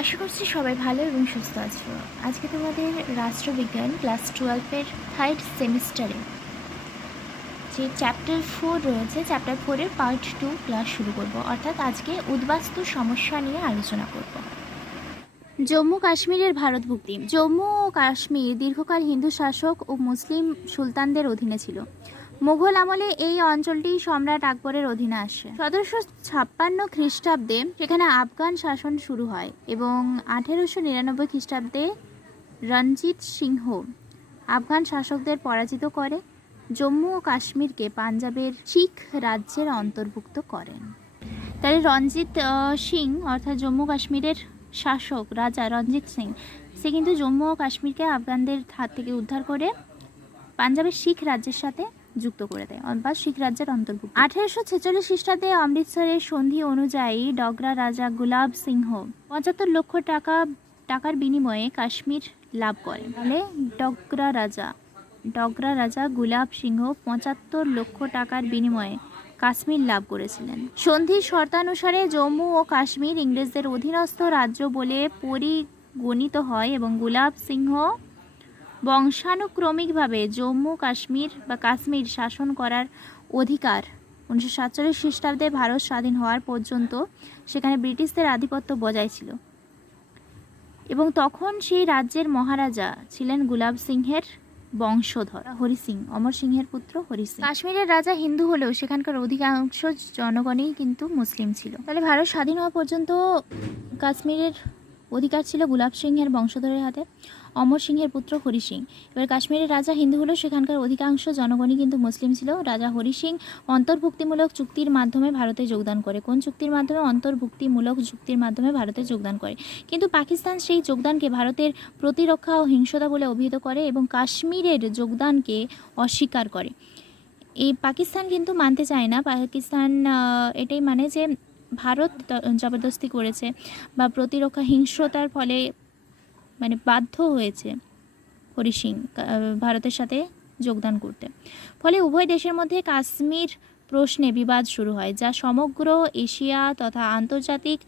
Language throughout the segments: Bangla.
আশা করছি সবাই ভালো এবং সুস্থ আছো। আজকে তোমাদের রাষ্ট্রবিজ্ঞান ক্লাস 12-এর থার্ড সেমিস্টারে যে চ্যাপ্টার 4 রয়েছে, চ্যাপ্টার 4-এর পার্ট 2 ক্লাস শুরু করব। অর্থাৎ আজকে উদ্বাস্তু সমস্যা নিয়ে আলোচনা করব। জম্মু কাশ্মীরের ভারতভুক্তি। জম্মু ও কাশ্মীর দীর্ঘকাল হিন্দু শাসক ও মুসলিম সুলতানদের অধীনে ছিল। মুঘল আমলে এই অঞ্চলটি সম্রাট আকবরের অধীনে আসে। 1756 খ্রিস্টাব্দে সেখানে আফগান শাসন শুরু হয় এবং 1899 খ্রিস্টাব্দে রঞ্জিত সিংহ আফগান শাসকদের পরাজিত করে জম্মু ও কাশ্মীরকে পাঞ্জাবের শিখ রাজ্যের অন্তর্ভুক্ত করেন। তাই রঞ্জিত সিং অর্থাৎ জম্মু কাশ্মীরের শাসক রাজা রঞ্জিত সিং, সে কিন্তু জম্মু ও কাশ্মীরকে আফগানদের হাত থেকে উদ্ধার করে পাঞ্জাবের শিখ রাজ্যের সাথে যুক্ত করে দেয় বা শিখ রাজ্যের অন্তর্ভুক্ত। 1846 খ্রিস্টাব্দে অমৃতসরের সন্ধি অনুযায়ী ডগরা রাজা গুলাব সিংহ 75 লক্ষ টাকার বিনিময়ে কাশ্মীর লাভ করেন। ফলে ডগরা রাজা গুলাব সিংহ 75 লক্ষ টাকার বিনিময়ে কাশ্মীর লাভ করেছিলেন। সন্ধির শর্তানুসারে জম্মু ও কাশ্মীর ইংরেজদের অধীনস্থ রাজ্য বলে পরিগণিত হয় এবং গুলাব সিংহ বংশানুক্রমিকভাবে জম্মু কাশ্মীর শাসন করার অধিকার 1947 খ্রিস্টাব্দে ভারত স্বাধীন হওয়ার পর্যন্ত সেখানে ব্রিটিশদের আধিপত্য বজায় ছিল এবং তখন সেই রাজ্যের মহারাজা ছিলেন গুলাব সিংহের বংশধর হরি সিং, অমর সিংহের পুত্র হরি সিং। কাশ্মীরের রাজা হিন্দু হলেও সেখানকার অধিকাংশ জনগণই কিন্তু মুসলিম ছিল। তাহলে ভারত স্বাধীন হওয়া পর্যন্ত কাশ্মীরের অধিকার ছিল গুলাব সিংহের বংশধরের হাতে, অমর সিংহের পুত্র হরি সিং। এবার কাশ্মীরের রাজা হিন্দু হলেও সেখানকার অধিকাংশ জনগণই কিন্তু মুসলিম ছিল। রাজা হরি সিং অন্তর্ভুক্তিমূলক চুক্তির মাধ্যমে ভারতে যোগদান করে। কোন চুক্তির মাধ্যমে? অন্তর্ভুক্তিমূলক চুক্তির মাধ্যমে ভারতে যোগদান করে। কিন্তু পাকিস্তান সেই যোগদানকে ভারতের প্রতিরক্ষা ও হিংসতা বলে অভিহিত করে এবং কাশ্মীরের যোগদানকে অস্বীকার করে। এই পাকিস্তান কিন্তু মানতে চায় না। পাকিস্তান এটাই মানে যে ভারত জবরদস্তি করেছে বা প্রতিরক্ষা হিংস্রতার ফলে মানে বাধ্য হয়েছে হরি সিং ভারতের সাথে যোগদান করতে। ফলে উভয় দেশের মধ্যে কাশ্মীর প্রশ্নে বিবাদ শুরু হয়, যা সমগ্র এশিয়া তথা আন্তর্জাতিক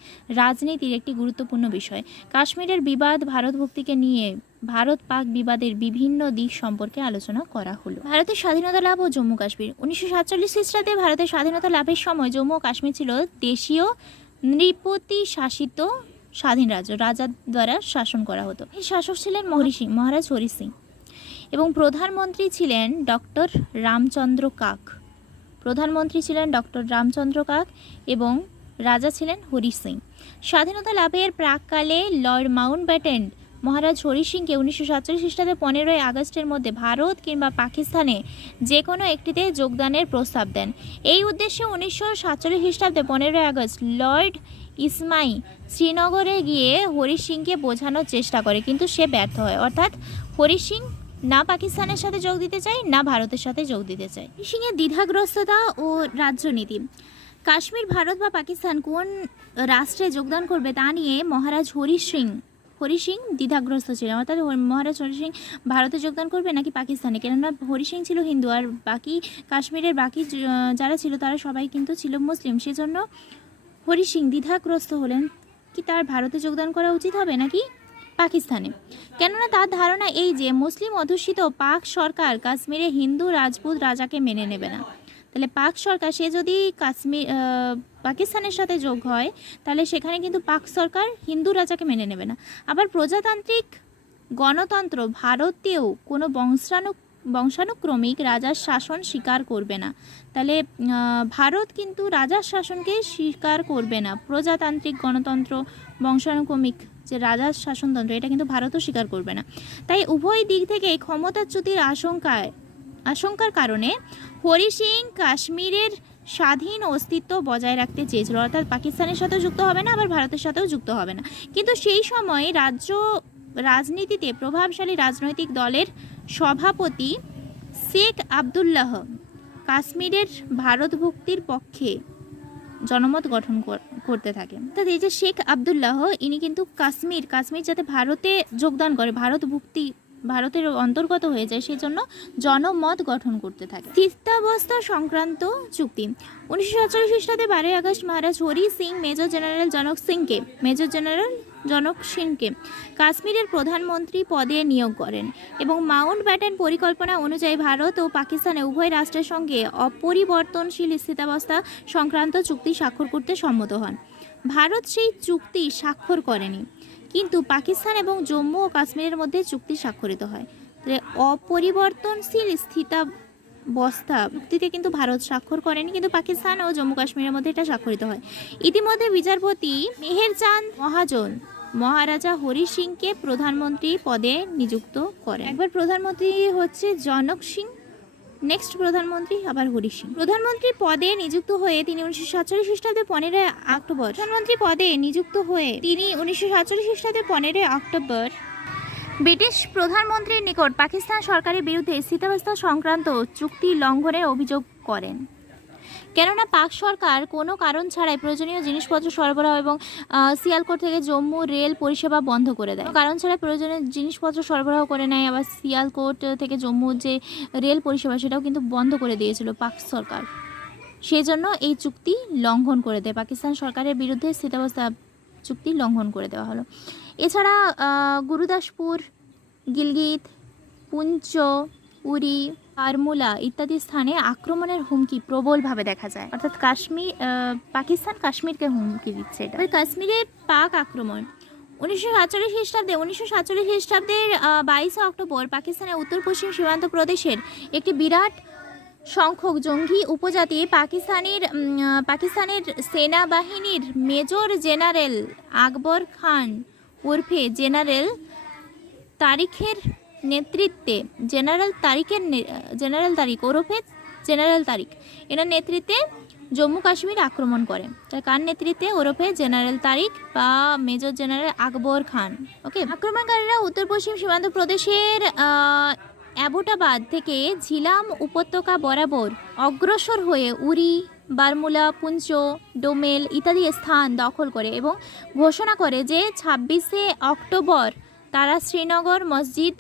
রাজনীতির একটি গুরুত্বপূর্ণ বিষয়। কাশ্মীরের বিবাদ ভারতভুক্তিকে নিয়ে ভারত পাক বিবাদের বিভিন্ন দিক সম্পর্কে আলোচনা করা হলো। ভারতের স্বাধীনতা লাভ ও জম্মু কাশ্মীর। 1947 খ্রিস্টাব্দে ভারতের স্বাধীনতা লাভের সময় জম্মু ও কাশ্মীর ছিল দেশীয় নৃপতি শাসিত স্বাধীন রাজ্য। রাজার দ্বারা শাসন করা হতো। এই শাসক ছিলেন মহারাজ হরি সিং এবং প্রধানমন্ত্রী ছিলেন ডক্টর রামচন্দ্র কাক এবং রাজা ছিলেন হরি সিং। স্বাধীনতা লাভের প্রাককালে লর্ড মাউন্টব্যাটেন মহারাজ হরি সিংকে 1947 খ্রিস্টাব্দে 15ই আগস্টের মধ্যে ভারত কিংবা পাকিস্তানে যে কোনো একটিতে যোগদানের প্রস্তাব দেন। এই উদ্দেশ্যে 1947 খ্রিস্টাব্দে 15ই আগস্ট লর্ড ইসমাই শ্রীনগরে গিয়ে হরি সিংকে বোঝানোর চেষ্টা করে, কিন্তু সে ব্যর্থ হয়। অর্থাৎ হরি সিং না পাকিস্তানের সাথে যোগ দিতে চায় না ভারতের সাথে যোগ দিতে চায়। হরি সিংয়ের দ্বিধাগ্রস্ততা ও রাজ্যনীতি। কাশ্মীর ভারত বা পাকিস্তান কোন রাষ্ট্রে যোগদান করবে তা নিয়ে মহারাজ হরি সিং দ্বিধাগ্রস্ত ছিলেন। অর্থাৎ মহারাজ হরি সিং ভারতে যোগদান করবে নাকি পাকিস্তানে, কেননা হরি সিং ছিল হিন্দু আর বাকি কাশ্মীরের বাকি যারা ছিল তারা সবাই কিন্তু ছিল মুসলিম। সেজন্য হরি সিং দ্বিধাগ্রস্ত হলেন কি তার ভারতে যোগদান করা উচিত হবে নাকি পাকিস্তানে। কেননা তার ধারণা এই যে মুসলিম অধ্যুষিত পাক সরকার কাশ্মীরে হিন্দু রাজপুত রাজাকে মেনে নেবে না। তাহলে পাক সরকার সে যদি পাকিস্তানের সাথে যোগ হয় তাহলে সেখানে কিন্তু পাক সরকার হিন্দু রাজাকে মেনে নেবে না। আবার প্রজাতান্ত্রিক গণতন্ত্র ভারতেও কোনো বংশানুক্রমিক রাজার শাসন স্বীকার করবে না। তাহলে ভারত কিন্তু রাজার শাসনকে স্বীকার করবে না। প্রজাতান্ত্রিক গণতন্ত্র বংশানুক্রমিক যে রাজার শাসনতন্ত্র এটা কিন্তু ভারতও স্বীকার করবে না। তাই উভয় দিক থেকে ক্ষমতাচ্যুতির আশঙ্কার কারণে হরি সিং কাশ্মীরের স্বাধীন অস্তিত্ব বজায় রাখতে চেয়েছিল। অর্থাৎ পাকিস্তানের সাথেও যুক্ত হবে না, আবার ভারতের সাথেও যুক্ত হবে না। কিন্তু সেই সময় রাজনীতিতে প্রভাবশালী রাজনৈতিক দলের সভাপতি শেখ আবদুল্লাহ কাশ্মীরের ভারতভুক্তির পক্ষে জনমত গঠন করতে থাকে। অর্থাৎ এই যে শেখ আবদুল্লাহ ইনি কিন্তু কাশ্মীর যাতে ভারতে যোগদান করে, ভারতের অন্তর্গত হয়ে যায় সেই জন্য জনমত গঠন করতে থাকে। স্থিতাবস্থা সংক্রান্ত চুক্তি। 1947 খ্রিস্টাব্দে 12ই আগস্ট মহারাজ হরি সিং মেজর জেনারেল জনক সিংকে মেজর জেনারেল জনক সিংকে কাশ্মীরের প্রধানমন্ত্রী পদে নিয়োগ করেন এবং মাউন্ট ব্যাটেন পরিকল্পনা অনুযায়ী ভারত ও পাকিস্তানে উভয় রাষ্ট্রের সঙ্গে অপরিবর্তনশীল স্থিতাবস্থা সংক্রান্ত চুক্তি স্বাক্ষর করতে সম্মত হন। ভারত সেই চুক্তি স্বাক্ষর করেনি, কিন্তু পাকিস্তান এবং জম্মু ও কাশ্মীরের মধ্যে চুক্তি স্বাক্ষরিত হয়। অপরিবর্তনশীল স্থিতাবস্থা চুক্তিতে কিন্তু ভারত স্বাক্ষর করেনি, কিন্তু পাকিস্তান ও জম্মু কাশ্মীরের মধ্যে এটা স্বাক্ষরিত হয়। ইতিমধ্যে বিচারপতি মেহের চাঁদ মহাজন মহারাজা হরি সিংকে প্রধানমন্ত্রী পদে নিযুক্ত করেন। একবার প্রধানমন্ত্রী হচ্ছে জনক সিং, নেক্সট প্রধানমন্ত্রী আবার হরি সিং। প্রধানমন্ত্রী পদে নিযুক্ত হয়ে তিনি 1947 খ্রিস্টাব্দে 15 অক্টোবর প্রধানমন্ত্রী পদে নিযুক্ত হয়ে তিনি 1947 খ্রিস্টাব্দে 15 অক্টোবর ব্রিটিশ প্রধানমন্ত্রীর নিকট পাকিস্তান সরকারের বিরুদ্ধে স্থিতাবস্থা সংক্রান্ত চুক্তি লঙ্ঘনের অভিযোগ করেন, কেননা পাক সরকার কোনো কারণ ছাড়াই প্রয়োজনীয় জিনিসপত্র সরবরাহ এবং সিয়ালকোট থেকে জম্মু রেল পরিষেবা বন্ধ করে দেয়। কারণ ছাড়াই প্রয়োজনীয় জিনিসপত্র সরবরাহ করে নেয়, আবার সিয়ালকোট থেকে জম্মুর যে রেল পরিষেবা সেটাও কিন্তু বন্ধ করে দিয়েছিল পাক সরকার। সেই জন্য এই চুক্তি লঙ্ঘন করে দেয়, পাকিস্তান সরকারের বিরুদ্ধে স্থিতাবস্থা চুক্তি লঙ্ঘন করে দেওয়া হলো। এছাড়া গুরুদাসপুর, গিলগিত, পুঞ্চ, উরি, বারমুলা ইত্যাদি স্থানে আক্রমণের হুমকি প্রবলভাবে দেখা যায়, অর্থাৎ পাকিস্তান কাশ্মীরকে হুমকি দিচ্ছে। এটা কাশ্মীরে পাক আক্রমণ 1947 খ্রিস্টাব্দের 22 অক্টোবর পাকিস্তানের উত্তর পশ্চিম সীমান্ত প্রদেশের একটি বিরাট সংখ্যক জঙ্গি উপজাতি পাকিস্তানের সেনাবাহিনীর মেজর জেনারেল আকবর খান ওরফে জেনারেল তারিকের নেতৃত্বে এনার নেতৃত্বে জম্মু কাশ্মীর আক্রমণ করে। কার নেতৃত্বে? ওরফে জেনারেল তারিক বা মেজর জেনারেল আকবর খান। ওকে, আক্রমণকারীরা উত্তর পশ্চিম সীমান্ত প্রদেশের অ্যাবোটাবাদ থেকে ঝিলাম উপত্যকা বরাবর অগ্রসর হয়ে উরি, বারমুলা, পুঞ্চ, ডোমেল ইত্যাদি স্থান দখল করে এবং ঘোষণা করে যে 26 অক্টোবর তারা শ্রীনগর মসজিদ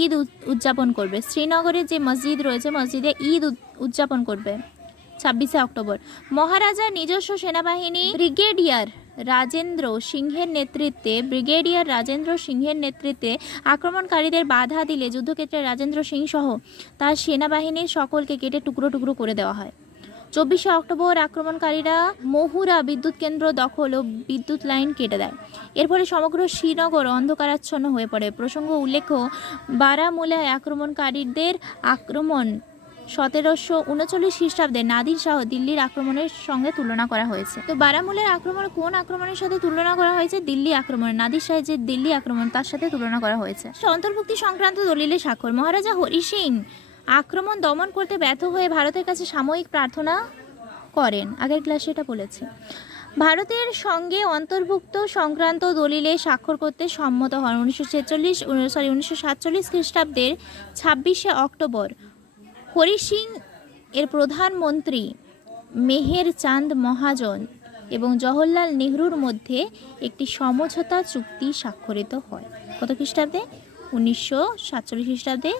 ঈদ উদযাপন করবে। শ্রীনগরে যে মসজিদ রয়েছে মসজিদে ঈদ উদযাপন করবে 26 অক্টোবর। মহারাজার নিজস্ব সেনাবাহিনী ব্রিগেডিয়ার রাজেন্দ্র সিংহের নেতৃত্বে আক্রমণকারীদের বাধা দিলে যুদ্ধক্ষেত্রে রাজেন্দ্র সিং সহ তার সেনাবাহিনীর সকলকে কেটে টুকরো টুকরো করে দেওয়া হয়। 24 অক্টোবর আক্রমণকারীরা মহুরা বিদ্যুৎ কেন্দ্র দখল ও বিদ্যুৎ লাইন কেটে দেয়। এর ফলে সমগ্র শ্রীনগর অন্ধকারাচ্ছন্ন হয়ে পড়ে। প্রসঙ্গ উল্লেখ্য, বারামুলায় আক্রমণকারীদের আক্রমণ 1739 খ্রিস্টাব্দে নাদির শাহ দিল্লির আক্রমণের সঙ্গে তুলনা করা হয়েছে। তো বারামুলার আক্রমণ কোন আক্রমণের সাথে তুলনা করা হয়েছে? দিল্লি আক্রমণ, নাদির শাহের যে দিল্লি আক্রমণ তার সাথে তুলনা করা হয়েছে। অন্তর্ভুক্তি সংক্রান্ত দলিলে স্বাক্ষর। মহারাজা হরি সিং আক্রমণ দমন করতে ব্যর্থ হয়ে ভারতের কাছে সাময়িক প্রার্থনা করেন। আগের ক্লাসে এটা বলেছে। ভারতের সঙ্গে অন্তর্ভুক্ত সংক্রান্ত দলিলে স্বাক্ষর করতে সম্মত হন 1947 খ্রিস্টাব্দের 26 অক্টোবর। হরি সিং এর প্রধানমন্ত্রী মেহের চাঁদ মহাজন এবং জওহরলাল নেহরুর মধ্যে একটি সমঝোতা চুক্তি স্বাক্ষরিত হয়। কত খ্রিস্টাব্দে? 1947 খ্রিস্টাব্দে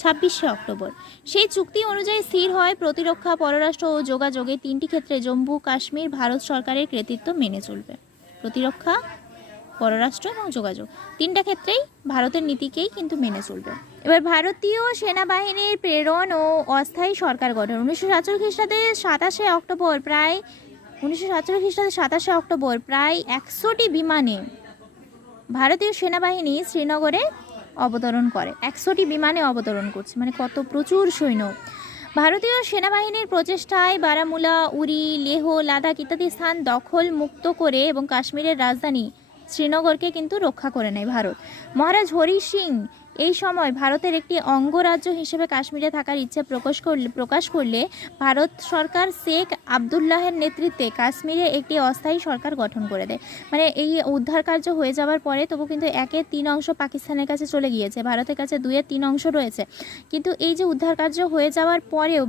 26 অক্টোবর। সেই চুক্তি অনুযায়ী স্থির হয় প্রতিরক্ষা, পররাষ্ট্র ও যোগাযোগে 3টি ক্ষেত্রে জম্মু কাশ্মীর ভারত সরকারের কর্তৃত্ব মেনে চলবে। প্রতিরক্ষা, পররাষ্ট্র এবং যোগাযোগ 3টা ক্ষেত্রেই ভারতের নীতিকেই কিন্তু মেনে চলবে। এবার ভারতীয় সেনাবাহিনীর প্রেরণ ও অস্থায়ী সরকার গঠন 1947 খ্রিস্টাব্দে 27 অক্টোবর প্রায় 100টি বিমানে ভারতীয় সেনাবাহিনী শ্রীনগরে অবতরণ করে। 100টি বিমানে অবতরণ করছে, মানে কত প্রচুর সৈন্য। ভারতীয় সেনাবাহিনীর প্রচেষ্টায় বারামুলা, উরি, লেহ, লাদাখ ইত্যাদি স্থান দখল মুক্ত করে এবং কাশ্মীরের রাজধানী শ্রীনগরকে কিন্তু রক্ষা করে নেয় ভারত। মহারাজ হরি সিং এই সময় ভারতের একটি অঙ্গরাজ্য হিসেবে কাশ্মীরে থাকার ইচ্ছে প্রকাশ করলে ভারত সরকার শেখ আবদুল্লাহের নেতৃত্বে কাশ্মীরে একটি অস্থায়ী সরকার গঠন করে দেয়। মানে এই উদ্ধার কার্য হয়ে যাওয়ার পরে তবু কিন্তু 1/3 অংশ পাকিস্তানের কাছে চলে গিয়েছে, ভারতের কাছে 2/3 অংশ রয়েছে। কিন্তু এই যে উদ্ধার কার্য হয়ে যাওয়ার পরেও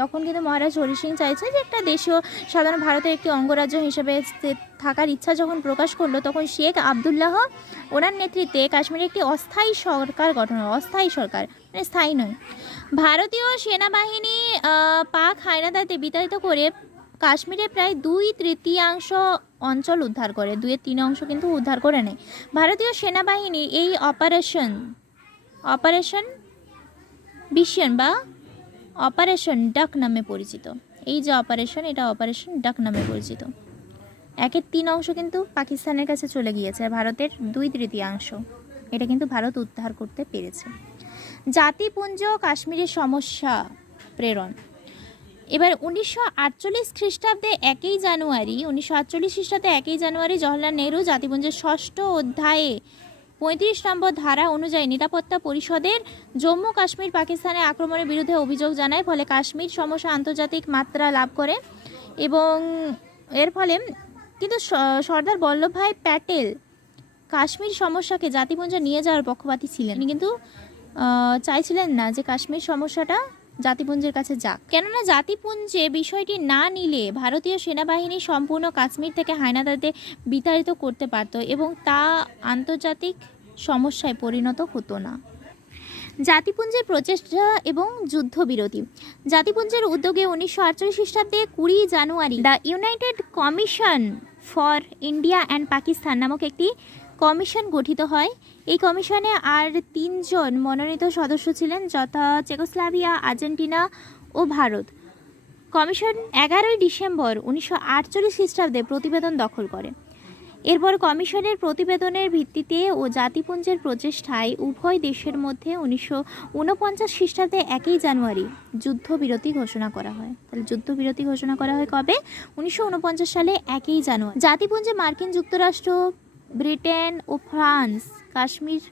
তখন কিন্তু মহারাজ হরি সিং চাইছে যে একটা দেশীয় সাধারণ ভারতের একটি অঙ্গরাজ্য হিসেবে থাকার ইচ্ছা যখন প্রকাশ করলো, তখন শেখ আবদুল্লাহ ওনার নেতৃত্বে কাশ্মীরে একটি অস্থায়ী সরকার গঠন হয়। অস্থায়ী সরকার মানে স্থায়ী নয়। ভারতীয় সেনাবাহিনী পাক হায়নাদারদের বিতাড়িত করে কাশ্মীরের প্রায় 2/3 অঞ্চল উদ্ধার করে, 2/3 অংশ কিন্তু উদ্ধার করে নেয়। ভারতীয় সেনাবাহিনীর এই অপারেশন বিশন বা অপারেশন ডাক নামে পরিচিত। এই যে অপারেশন, এটা অপারেশন ডাক নামে পরিচিত। 1/3 অংশ কিন্তু পাকিস্তানের কাছে চলে গিয়েছে, আর ভারতের 2/3 এটা কিন্তু ভারত উদ্ধার করতে পেরেছে। জাতিপুঞ্জ কাশ্মীরের সমস্যা প্রেরণ। এবার 1948 খ্রিস্টাব্দে 1 জানুয়ারি জওহরলাল নেহরু জাতিপুঞ্জের 6ষ্ঠ অধ্যায়ে 35 নম্বর ধারা অনুযায়ী নিরাপত্তা পরিষদের জম্মু কাশ্মীর পাকিস্তানের আক্রমণের বিরুদ্ধে অভিযোগ জানায়। ফলে কাশ্মীর সমস্যা আন্তর্জাতিক মাত্রা লাভ করে এবং এর ফলে কিন্তু সর্দার বল্লভভাই প্যাটেল কাশ্মীর সমস্যাকে জাতিপুঞ্জে নিয়ে যাওয়ার পক্ষপাতী ছিলেন। তিনি কিন্তু চাইছিলেন না যে কাশ্মীর সমস্যাটা জাতিপুঞ্জের কাছে যাক, কেননা জাতিপুঞ্জে বিষয়টি না নিলে ভারতীয় সেনাবাহিনী সম্পূর্ণ কাশ্মীর থেকে হায়নাদারদের বিতাড়িত করতে পারত এবং তা আন্তর্জাতিক সমস্যায় পরিণত হতো না। জাতিপুঞ্জের প্রচেষ্টা এবং যুদ্ধবিরতি। জাতিপুঞ্জের উদ্যোগে 1948 খ্রিস্টাব্দে 20 জানুয়ারি the united commission for India and Pakistan নামক একটি কমিশন গঠিত হয়। এই কমিশনে আর 3 জন মনোনীত সদস্য ছিলেন, যথা চেকোস্লোভাকিয়া, আর্জেন্টিনা ও ভারত। কমিশন 11 ডিসেম্বর 1948 খ্রিস্টাব্দে প্রতিবেদন দাখিল করে। এরপর কমিশনের প্রতিবেদনের ভিত্তিতে ও জাতিপুঞ্জের প্রচেষ্টায় উভয় দেশের মধ্যে 1949 খ্রিস্টাব্দে 1 জানুয়ারি যুদ্ধবিরতি ঘোষণা করা হয়। তাহলে যুদ্ধবিরতি ঘোষণা করা হয় কবে? 1949 সালে 1 জানুয়ারি। জাতিপুঞ্জে মার্কিন যুক্তরাষ্ট্র, ব্রিটেন ও ফ্রান্স কাশ্মীর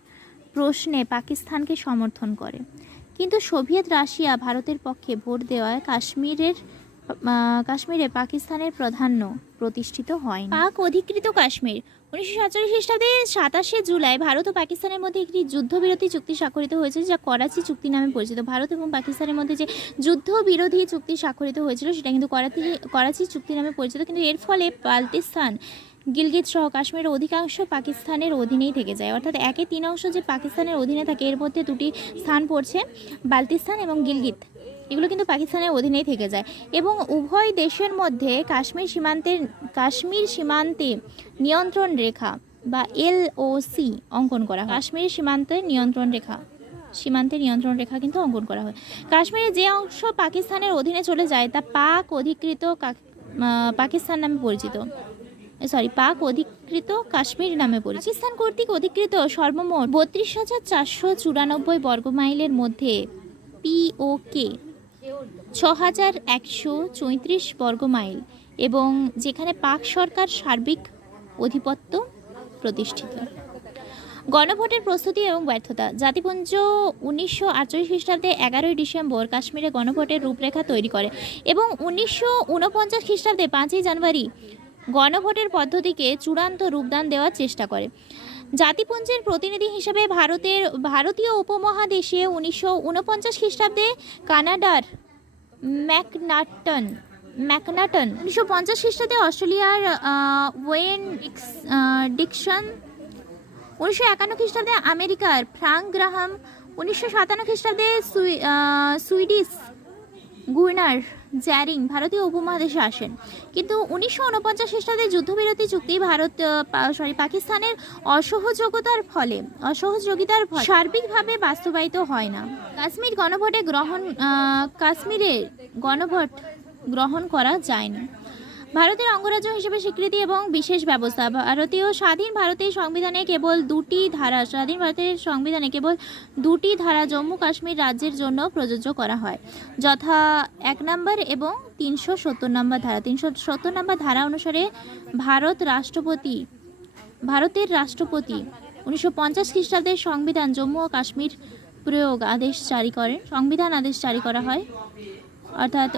প্রশ্নে পাকিস্তানকে সমর্থন করে, কিন্তু সোভিয়েত রাশিয়া ভারতের পক্ষে ভোট দেওয়ায় কাশ্মীরে পাকিস্তানের প্রাধান্য প্রতিষ্ঠিত হয়নি। পাক অধিকৃত কাশ্মীর। 1947 খ্রিস্টাব্দে 27 জুলাই ভারত ও পাকিস্তানের মধ্যে একটি যুদ্ধবিরতি চুক্তি স্বাক্ষরিত হয়েছে, যা করাচি চুক্তি নামে পরিচিত। ভারত এবং পাকিস্তানের মধ্যে যে যুদ্ধবিরোধী চুক্তি স্বাক্ষরিত হয়েছিল সেটা কিন্তু করাচি চুক্তি নামে পরিচিত। কিন্তু এর ফলে বাল্টিস্তান, গিলগিত সহ কাশ্মীরের অধিকাংশ পাকিস্তানের অধীনেই থেকে যায়। অর্থাৎ 1/3 অংশ যে পাকিস্তানের অধীনে থাকে, এর মধ্যে 2টি স্থান পড়ছে বাল্টিস্তান এবং গিলগিত, এগুলো কিন্তু পাকিস্তানের অধীনেই থেকে যায়। এবং উভয় দেশের মধ্যে কাশ্মীর সীমান্তে নিয়ন্ত্রণ রেখা বা LOC অঙ্কন করা হয়। কাশ্মীরের সীমান্তে নিয়ন্ত্রণ রেখা কিন্তু অঙ্কন করা হয়। কাশ্মীরের যে অংশ পাকিস্তানের অধীনে চলে যায় তা পাক অধিকৃত কাশ্মীর নামে পরিচিত। পাকিস্তান কর্তৃক অধিকৃত সর্বমোট 32,494 বর্গমাইলের মধ্যে POK 6,134 বর্গমাইল এবং যেখানে পাক সরকার সার্বিক আধিপত্য প্রতিষ্ঠিত। গণভোটের প্রস্তুতি এবং ব্যর্থতা। জাতিপুঞ্জ 1948 খ্রিস্টাব্দে 11 ডিসেম্বর কাশ্মীরে গণভোটের রূপরেখা তৈরি করে এবং 1949 খ্রিস্টাব্দে 5 জানুয়ারি গণভোটের পদ্ধতিকে চূড়ান্ত রূপদান দেওয়ার চেষ্টা করে। জাতিপুঞ্জের প্রতিনিধি হিসেবে ভারতীয় উপমহাদেশে 1949 খ্রিস্টাব্দে কানাডার ম্যাকনাটন, 1950 খ্রিস্টাব্দে অস্ট্রেলিয়ার ওয়েন ডিকসন, 1951 খ্রিস্টাব্দে আমেরিকার ফ্রাঙ্ক গ্রাহাম, 1957 খ্রিস্টাব্দে সুইডিশ গুনার জ্যারিং ভারতীয় উপমহাদেশে আসেন। কিন্তু 1949 খ্রিস্টাব্দে যুদ্ধবিরতি চুক্তি পাকিস্তানের অসহযোগিতার ফলে সার্বিকভাবে বাস্তবায়িত হয় না। কাশ্মীরে গণভোট গ্রহণ করা যায়নি। ভারতের অঙ্গরাজ্য হিসেবে স্বীকৃতি এবং বিশেষ ব্যবস্থা। স্বাধীন ভারতের সংবিধানে কেবল 2টি ধারা জম্মু কাশ্মীর রাজ্যের জন্য প্রযোজ্য করা হয়, যথা 1 নম্বর এবং 370 নম্বর ধারা। 370 নম্বর ধারা অনুসারে ভারতের রাষ্ট্রপতি 1950 খ্রিস্টাব্দের সংবিধান জম্মু ও কাশ্মীর সংবিধান আদেশ জারি করা হয়, অর্থাৎ